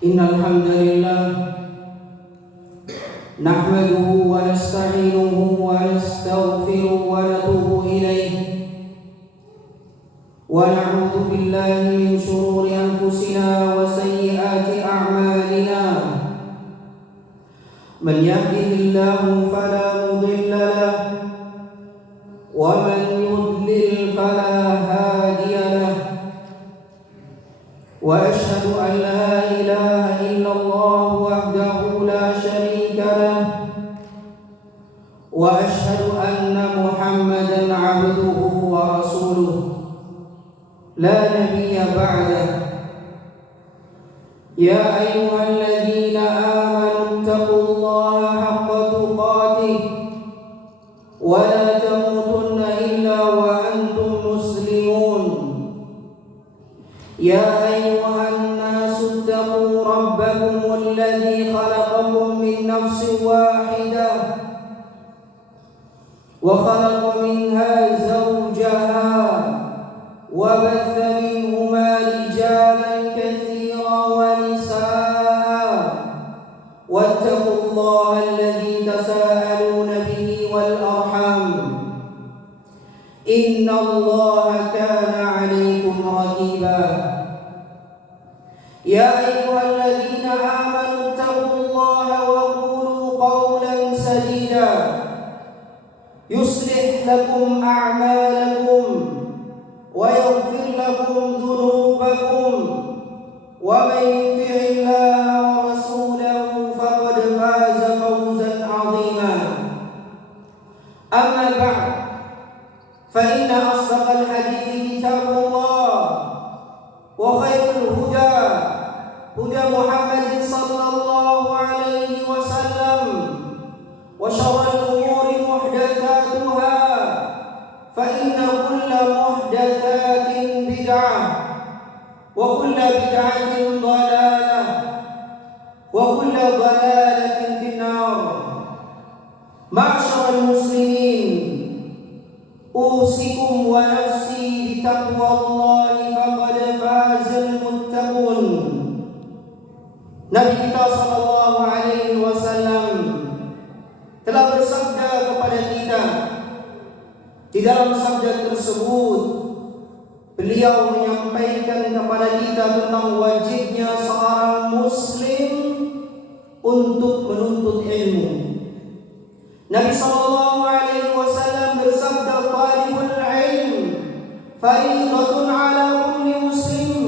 Innal hamdalillah nahmaduhu wa nasta'inuhu wa nastaghfiruhu wa natubu ilayhi wa na'udzu billahi min shururi anfusina wa sayyiati a'malina. Man yahdihillahu fala mudilla lahu wa man yudlil fala hadiya lahu. Wa ashhadu an la ilaha illallah wahdahu la sharika lahu wa ashhadu anna Muhammadan 'abduhu wa rasuluhu la nabiyya ba'dahu. Ya ayyuhalladzina amanu taqullaha haqqa tuqatih wa la tamutunna illa wa antum muslimun. Ya ayyuhan nasu ittaqu rabbakum alladzi khalaqakum min nafsin wahidah wa khalaqa minha zawjaha wa batha minhuma rijalan katsiran wa nisaa wattaqullaha alladzi tasaaluna bihi wal arham innallaha kana 'alaykum raqiba. Ya ayyuhalladzina amanu taqullaha wa qulu qawlan sadida yuslih lakum a'malakum wa yaghfir lakum dhunubakum wa man yuti'illaha wa rasulahu faqad faza fawzan 'azima. Amma ba'd, fa inna asdaqal hadithi kitabullah wa khairul huda huda Muhammadin sallallahu alaihi wasallam wa syarrul umuri muhdatsatuha fa inna kulla muhdatsatin bid'ah wa kulla bid'atin dhalalah wa kulla dhalalatin finnar. Ma'syaral muslimin, usikum wa nafsi bitaqwallahi faqad fazal muttaqun. Nabi kita sallallahu alaihi wasallam telah bersabda kepada kita. Di dalam sabda tersebut beliau menyampaikan kepada kita tentang wajibnya seorang muslim untuk menuntut ilmu. Nabi sallallahu alaihi wasallam bersabda, talibul ilm fariidatun 'ala kulli muslim.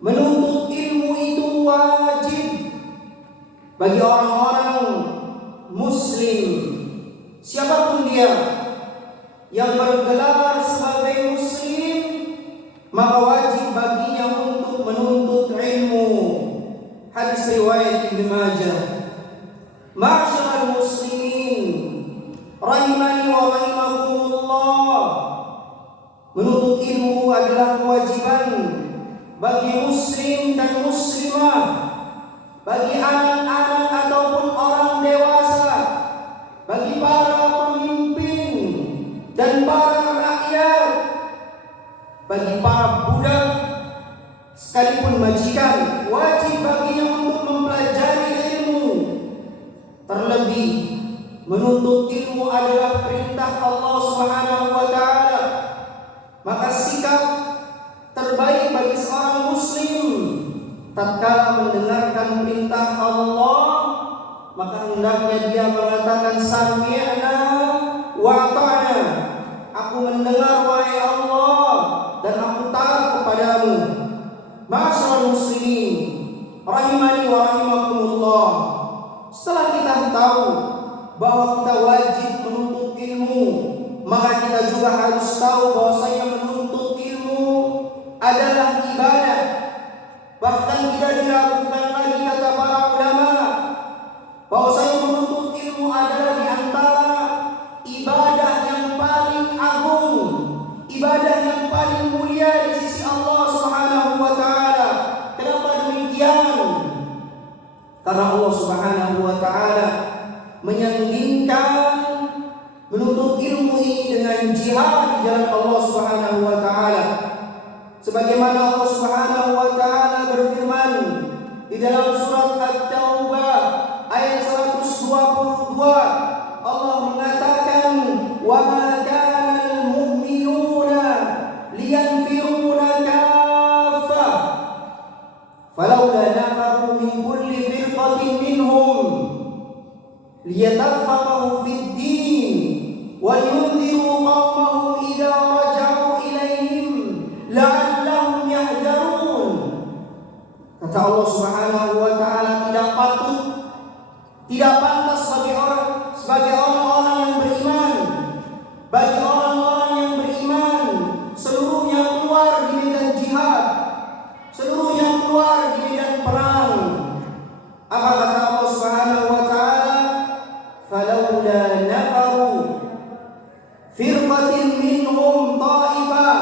Menuntut ilmu itu wajib bagi orang-orang muslim, siapapun dia yang bergelar sebagai muslim, maka wajib baginya untuk menuntut ilmu. Hadis riwayat Ibnu Majah. Ma'syaral muslimin rahimani wa rahimakumullah, menuntut ilmu adalah kewajiban bagi muslim dan muslimah, bagi anak-anak ataupun orang dewasa, bagi para pemimpin dan para rakyat, bagi para budak sekalipun majikan, wajib baginya untuk mempelajari ilmu. Terlebih menuntut ilmu adalah perintah Allah Subhanahu wa taala. Maka sikap terbaik bagi seorang muslim tatkala mendengarkan perintah Allah, maka hendaknya dia mengatakan sami'na wa ata'na. Aku mendengar wahai Allah dan aku taat kepadamu. Ma'asyiral muslimin rahimani wa rahimakumullah. Setelah kita tahu bahwa kita wajib menuntut ilmu, maka kita juga harus tahu bahwasanya menuntut ilmu adalah ibadah. Bahkan tidak diragukan lagi kata para ulama bahwasanya menuntut ilmu adalah di antara ibadah yang paling agung, ibadah yang paling mulia di sisi Allah Subhanahu wa taala. Kenapa demikian? Karena Allah Subhanahu wa taala menyandingkan menuntut ilmu ini dengan jihad di jalan Allah Subhanahu wa taala. Sebagaimana Allah Subhanahu wa taala berfirman di dalam surat At-Taubah ayat 122 Allah mengatakan, "Wa ma kana al-mu'minuna liyanfiruna kaffah falawla nafaru min kulli firqatin minhum liyatafaqahu fid-din wa yunziru qawmahum idza raja'u ilaihim la'allahum yahdharun." Kata Allah Subhanahu wa taala, tidak patut, tidak pantas sebagai orang-orang yang beriman, bagi orang-orang yang beriman seluruhnya keluar di medan jihad, seluruhnya keluar di medan perang. Apa kata Allah Subhanahu wa taala? Falawla nafaru firqatin minhum ta'ifah,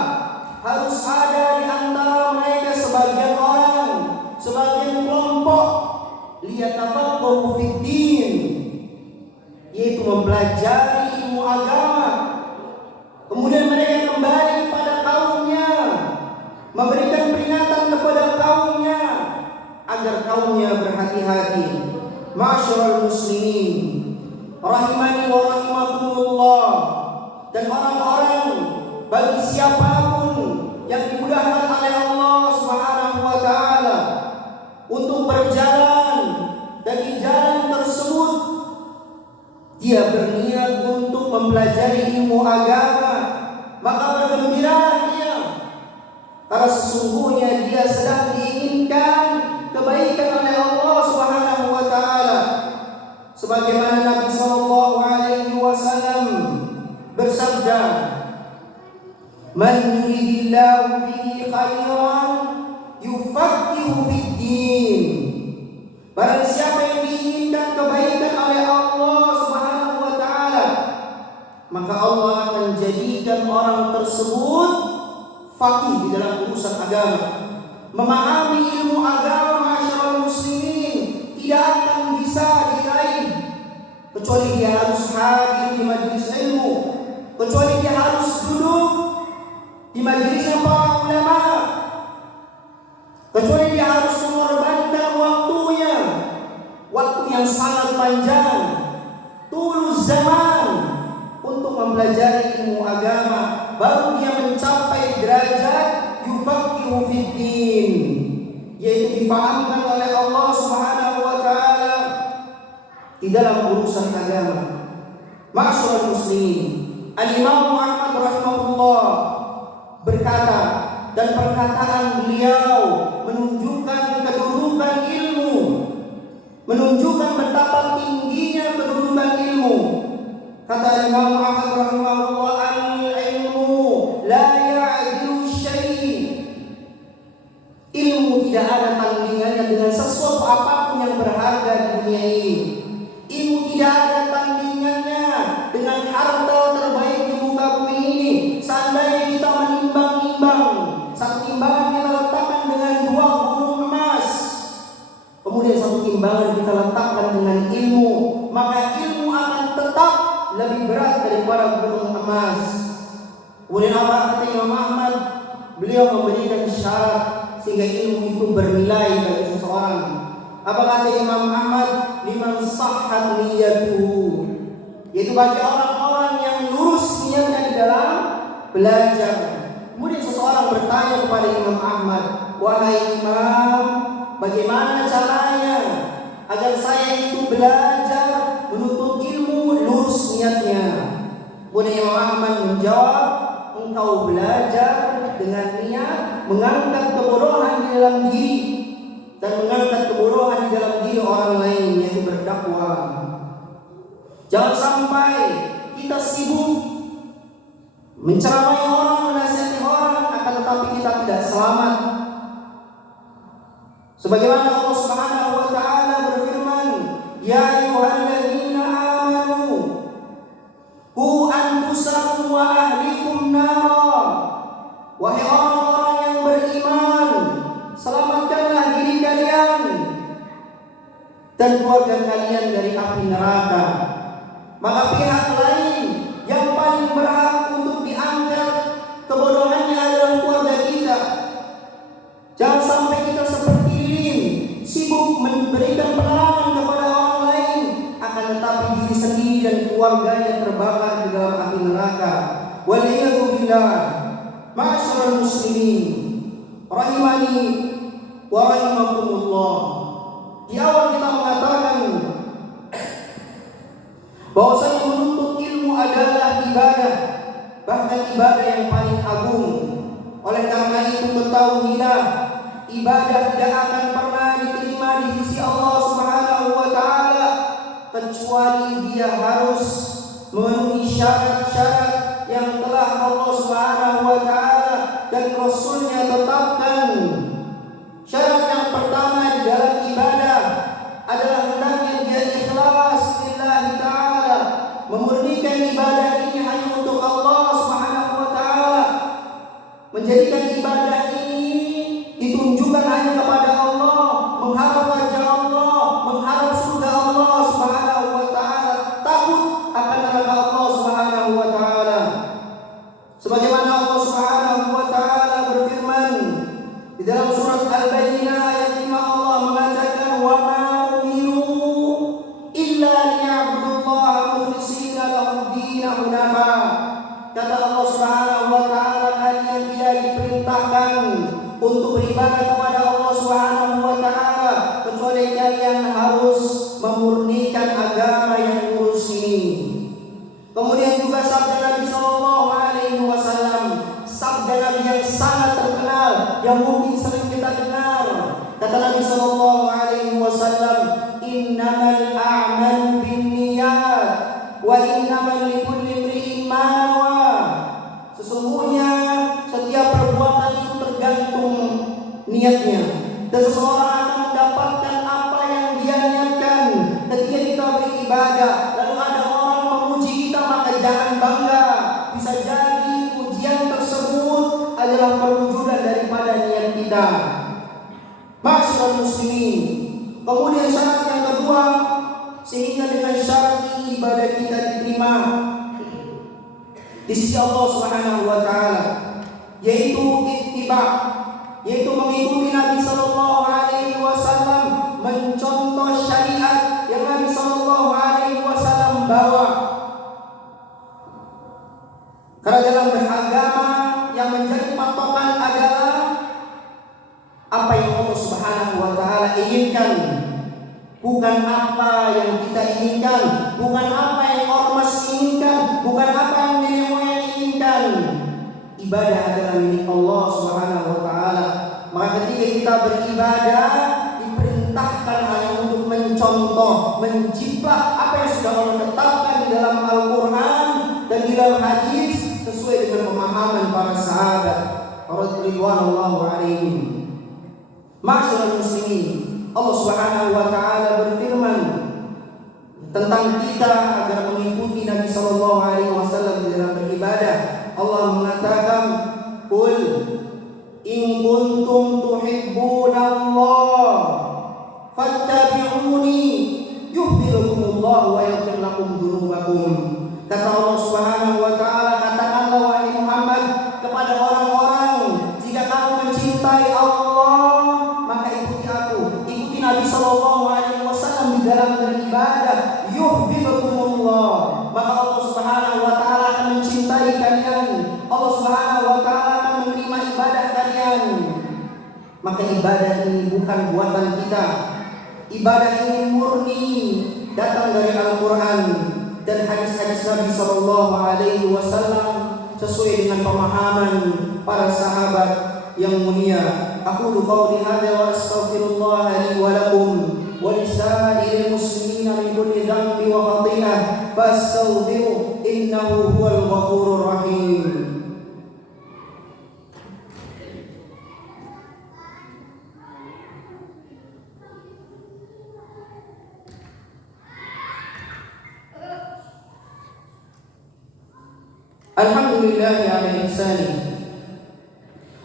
harus ada di antara mereka sebagian orang, sebagian kelompok, liyatafaqahu fid-din, yaitu mempelajari ilmu agama. Kemudian mereka kembali kepada kaumnya, memberikan peringatan kepada kaumnya agar kaumnya berhati-hati. Ma'asyiral muslimin, rahimani wa rahimakumullah, dan orang-orang bagi siapapun yang dimudahkan oleh Allah Subhanahu wa taala untuk berjalan dan di jalan tersebut dia berniat untuk mempelajari ilmu agama, maka bergembiralah dia, karena sesungguhnya dia sedang diinginkan kebaikan oleh Allah Subhanahu wa taala. Sebagaimana Nabi sallallahu alaihi wasallam bersabda, "Man yuridillahu bihi khairan yufaqihu fid-din." Barang siapa yang diinginkan kebaikan oleh Allah Subhanahu wa taala, maka Allah akan jadikan orang tersebut faqih di dalam urusan agama, memahami ilmu agama. Masyaallah muslimin, tidak akan bisa diraih kecuali dia harus hadir di majelis ilmu, kecuali dia harus duduk di majelisnya para ulama, kecuali dia harus mengorbankan waktunya, waktu yang sangat panjang, tulus zaman, untuk mempelajari ilmu agama, baru dia mencapai derajat yufaqihu fid-din, yaitu difahamkan oleh Allah Subhanahu wa taala di dalam urusan agama. Ma'asyiral muslimin, Al-Imam Ahmad rahimahullah berkata, dan perkataan beliau menunjukkan kedudukan ilmu, menunjukkan betapa tingginya kedudukan ilmu. Kata Imam Ahmad rahimahullah, "Al-ilmu la ya'dilu syai'." Ilmu tidak ada tandingannya dengan sesuatu apapun yang berharga di dunia ini. Ilmu tidak ada tandingannya dengan harta terbaik di muka bumi ini. Seandainya kita menimbang-nimbang, satu timbangan kita letakkan dengan 2 gunung emas, kemudian satu timbangan kita letakkan dengan ilmu, maka ilmu akan tetap lebih berat daripada gunung emas. Kemudian apa kata Imam Ahmad? Beliau memberikan syarat sehingga ilmu itu bernilai bagi seseorang. Apa kata Imam Ahmad? Liman sahhat niyatuhu, yaitu bagi orang-orang yang lurus niatnya di dalam belajar. Kemudian seseorang bertanya kepada Imam Ahmad, "Wahai Imam, bagaimana caranya agar saya itu belajar menuntut ilmu lurus niatnya?" Kemudian Imam Ahmad menjawab, "Engkau belajar dengan niat mengangkat kebodohan di dalam diri dan mengangkat kebodohan di dalam diri orang lain, yaitu berdakwah." Jangan sampai kita sibuk menceramai orang, menasihati orang, akan tetapi kita tidak selamat. Sebagaimana Allah Subhanahu wa taala berfirman, "Ya ayyuhalladzina amanu qu anfusakum wa ahlikum nara." Wahai orang-orang yang beriman, selamatkanlah diri kalian dan keluarga kalian dari api neraka. Maka pihak lain yang paling berhak untuk diangkat kebodohannya adalah keluarga kita. Jangan sampai kita seperti ini, sibuk keluarganya terbakar di dalam api neraka. Waliyadu billah. Ma'asyiral muslimin, rahimani wa rahimakumullah. Di awal kita mengatakan bahwasanya menuntut ilmu adalah ibadah, bahkan ibadah yang paling agung. Oleh karena itu ketahuilah, ibadah tidak akan pernah diterima di sisi Allah Subhanahu wa taala kecuali dia harus memenuhi syarat-syarat yang telah Allah Subhanahu wa taala dan Rasulnya tetapkan. Syarat yang pertama di dalam ibadah adalah hendaknya dia ikhlas lillahi ta'ala, memurnikan ibadah ini hanya untuk Allah Subhanahu wa taala, menjadikan ibadah ini ditunjukkan hanya kepada Allah, mengharap wajah Allah, mengharap surga Allah Subhanahu wa taala, takut akan neraka Allah Subhanahu wa taala. Sebagaimana Allah Subhanahu wa taala berfirman di dalam surat Al-Bayyinah ayat 5, Allah mengatakan wa ma umiru illa liya'budullaha mukhlishina lahu-d-din hunafa. Kata Allah Subhanahu wa taala, kalian tidak diperintahkan untuk beribadah kepada Allah Subhanahu wa taala kecuali kalian harus memurnikan agama yang lurus ini. Kemudian juga sabda Nabi sallallahu alaihi wasallam, sabda Nabi yang sangat terkenal yang mungkin sering kita dengar. Kata Nabi sallallahu alaihi wasallam, innamal a'malu binniyat wa innamal likulli imri'in ma nawa. Sesungguhnya setiap perbuatan itu tergantung niatnya, dan seseorang akan mendapatkan apa yang dia niatkan. Ketika kita beribadah lalu ada orang memuji kita, maka jangan bangga. Bisa jadi pujian tersebut adalah perwujudan daripada niat kita. Ma'asyiral muslimin, kemudian syarat yang kedua, sehingga dengan syarat ini ibadah kita diterima di sisi Allah Subhanahu wa taala, yaitu ittiba, yaitu mengikuti Nabi sallallahu alaihi wasallam, mencontoh syariat yang Nabi sallallahu alaihi wasallam bawa. Karena dalam beragama yang menjadi patokan adalah apa yang Allah Subhanahu wa taala inginkan, bukan apa yang kita inginkan, bukan apa yang ormas inginkan, bukan apa yang nenek moyang inginkan. Ibadah adalah milik Allah Subhanahu wa taala. Maka ketika kita beribadah diperintahkan hanya untuk mencontoh, menjiplak apa yang sudah Allah tetapkan di dalam Al-Qur'an dan di dalam hadis sesuai dengan pemahaman para sahabat radhiyallahu alaihim. Ma'asyiral muslimin, Allah Subhanahu wa taala berfirman tentang kita agar mengikuti Nabi sallallahu alaihi wasallam di dalam beribadah. Allah mengatakan, "Qul in kuntum tuhibbunallah fattabi'uni yuhibbukumullah wa yaghfir lakum dzunubakum." Kata Allah Subhanahu wa taala, katakanlah wahai Muhammad kepada orang-orang, jika kamu mencintai Allah, maka ikuti aku, ikuti Nabi sallallahu alaihi wasallam di dalam beribadah. Yuhibbukumullah, maka Allah Subhanahu wa taala akan mencintai kalian. Allah Subhanahu wa taala akan menerima ibadah kalian. Maka ibadah ini bukan buatan kita. Ibadah ini murni datang dari Al-Qur'an dan hadis-hadis Nabi sallallahu alaihi wasallam sesuai dengan pemahaman para sahabat yang mulia. Aku qauli hadza wa astaghfirullah li wa lakum wa lisa'iril muslimina min kulli dhanbi wa khati'ah fastaghfiruhu innahu huwal ghafurur rahim. Alhamdulillahi ala ihsani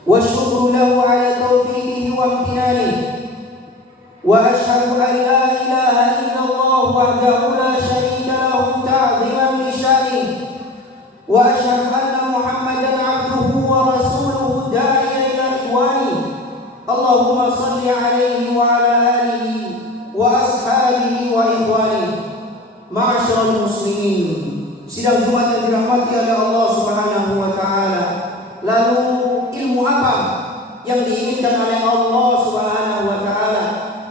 wa syukru lahu ala taufiqihi wa amtinanihi wa ashhadu an la ilaha illallah wahdahu la syarika lahu ta'ziman li sya'nihi wa ashhadu anna Muhammadan 'abduhu wa rasuluhu da'iyan ila ridwanihi. Allahumma shalli 'alaihi wa ala alihi wa ashabihi wa ikhwanihi. Ma'asyiral muslimin, sidang Jumat yang dirahmati oleh Allah Subhanahu wa taala. Lalu ilmu apa yang diinginkan oleh Allah Subhanahu wa taala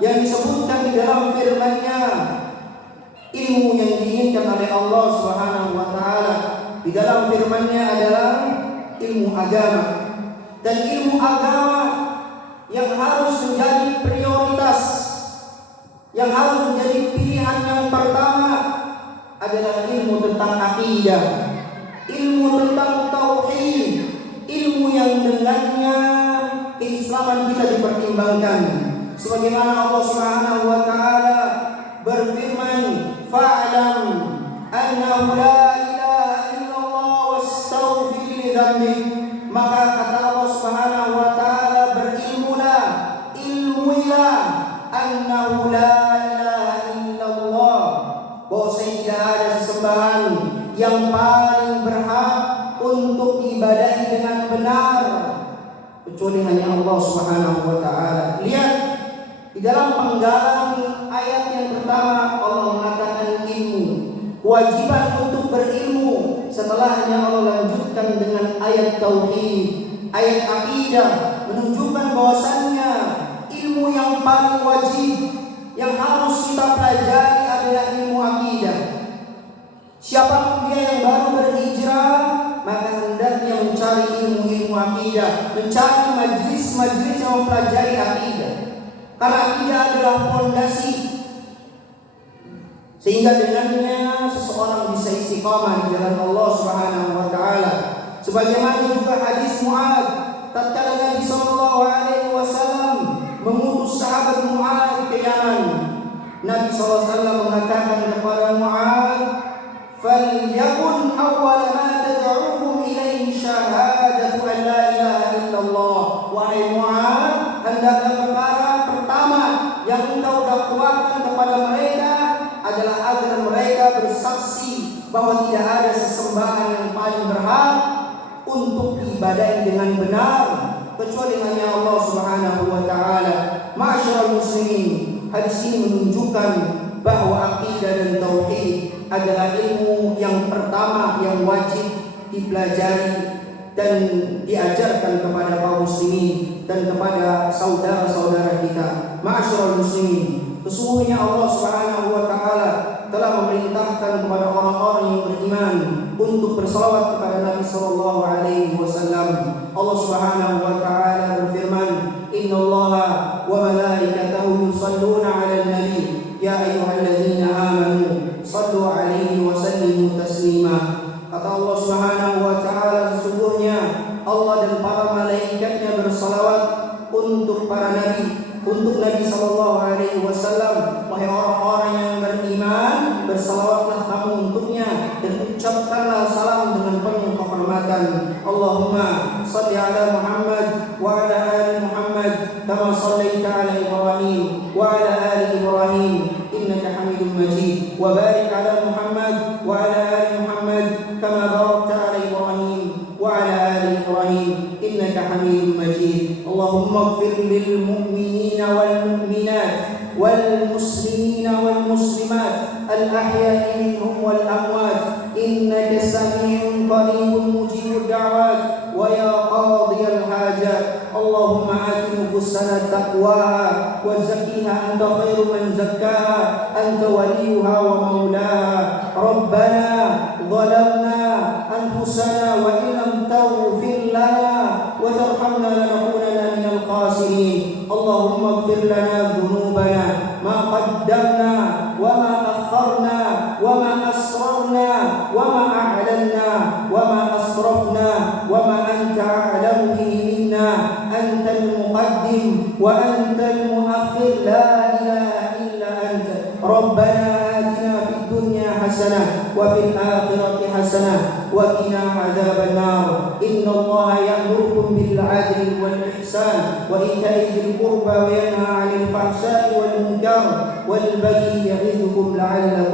yang disebutkan di dalam firman-Nya? Ilmu yang diinginkan oleh Allah Subhanahu wa taala di dalam firman-Nya adalah ilmu agama. Dan ilmu agama yang harus menjadi prioritas, yang harus menjadi pilihan yang pertama adalah ilmu tentang akidah, ilmu tentang tauhid, ilmu yang dengannya keislaman kita dipertimbangkan. Sebagaimana Allah Subhanahu wa taala berfirman, "Fa'lam annahu la ilaha illallah wastaghfir li dzambik." Maka kata Allah Subhanahu wa taala, berilmulah, ilmuilah annahu la ilaha illallah, bahwa tidak ada sesembahan yang paling berhak untuk diibadahi dengan benar kecuali hanya Allah Subhanahu wa taala. Lihat di dalam penggalan ayat yang pertama Allah mengatakan ilmu, kewajiban untuk berilmu. Setelahnya Allah lanjutkan dengan ayat tauhid, ayat akidah, menunjukkan bahwasannya ilmu yang paling wajib yang harus kita pelajari adalah ilmu akidah. Siapapun dia yang baru berhijrah, maka hendaknya mencari ilmu-ilmu akidah, mencari majlis-majlis yang mempelajari akidah. Karena akidah adalah fondasi, sehingga dengannya seseorang bisa istiqamah di jalan Allah Subhanahu wa taala. Sebagaimana juga hadis Mu'adz, tatkala Nabi sallallahu alaihi wasallam mengutus sahabat Mu'adz ke Yaman, Nabi sallallahu alaihi wasallam mengatakan kepada Mu'adz, "Falyakun awwal ma tad'uhum ilaihi syahadatu an la ilaha illallah." Wahai Mu'adz, hendaklah perkara pertama yang engkau dakwahkan kepada mereka adalah agar mereka bersaksi bahwa tidak ada sesembahan yang paling berhak untuk diibadahi dengan benar kecuali hanya Allah Subhanahu wa taala. Ma'asyiral muslimin, hadis ini menunjukkan bahwa akidah dan tauhid adalah ilmu yang pertama yang wajib dipelajari dan diajarkan kepada kaum muslimin dan kepada saudara-saudara kita. Ma'asyiral muslimin, sesungguhnya Allah Subhanahu wa taala telah memerintahkan kepada orang-orang yang beriman untuk bersalawat kepada Nabi sallallahu alaihi wasallam. Allah Subhanahu wa taala berfirman, "Innallaha wa malaikatahu yusholluna 'alan nabi, ya ayyuhalladzina amanu shallu 'alaihi wa sallimu taslima." Kata Allah Subhanahu wa taala, sesungguhnya Allah dan para malaikatnya bersalawat untuk para nabi, untuk Nabi sallallahu alaihi wasallam. Wahai orang-orang yang beriman, bersalawatlah kamu untuknya dan ucapkanlah salam dengan penuh kehormatan. Allahumma shalli ala Muhammad wa ala ali Muhammad kama shallaita ala Ibrahim wa ala ali Ibrahim innaka Hamidum Majid, wa barik ala Muhammad wa ala ali Muhammad kama barakta ala Ibrahim wa ala ali Ibrahim innaka Hamidum Majid. Allahumma ighfir lil mu'minina wal mu'minat wal muslimina wal muslimat al ahya'i minhum wal amwat innaka sami'un qaribun mujibud da'wat wa ya qadiyal hajat. Allahumma ati nufusana taqwaha wa zakkiha anta khairu man zakkaha anta waliyuha wa maulaha. Rabbana zalamna anfusana wa in lam taghfir lana wa tarhamna lanakunanna minal khasirin. Allahumma ighfir lana dhunubana ma qaddamna wa ma akharna wa ma asrarna wa ma a'lanna wa ma asrafna wa ma anta a'lamu bihi minna. Anta al-muqaddim wa anta al-muakhir, la ilaha illa anta. Rabbana atina fid dunya hasanah wa fil akhirati hasanah wa qina adzaban nar. Inna Allaha ya'murukum bil 'adli wal ihsan wa ita'i dzil qurba wa yanha 'anil fahsya'i wal munkar wal baghi ya'idhukum la'allakum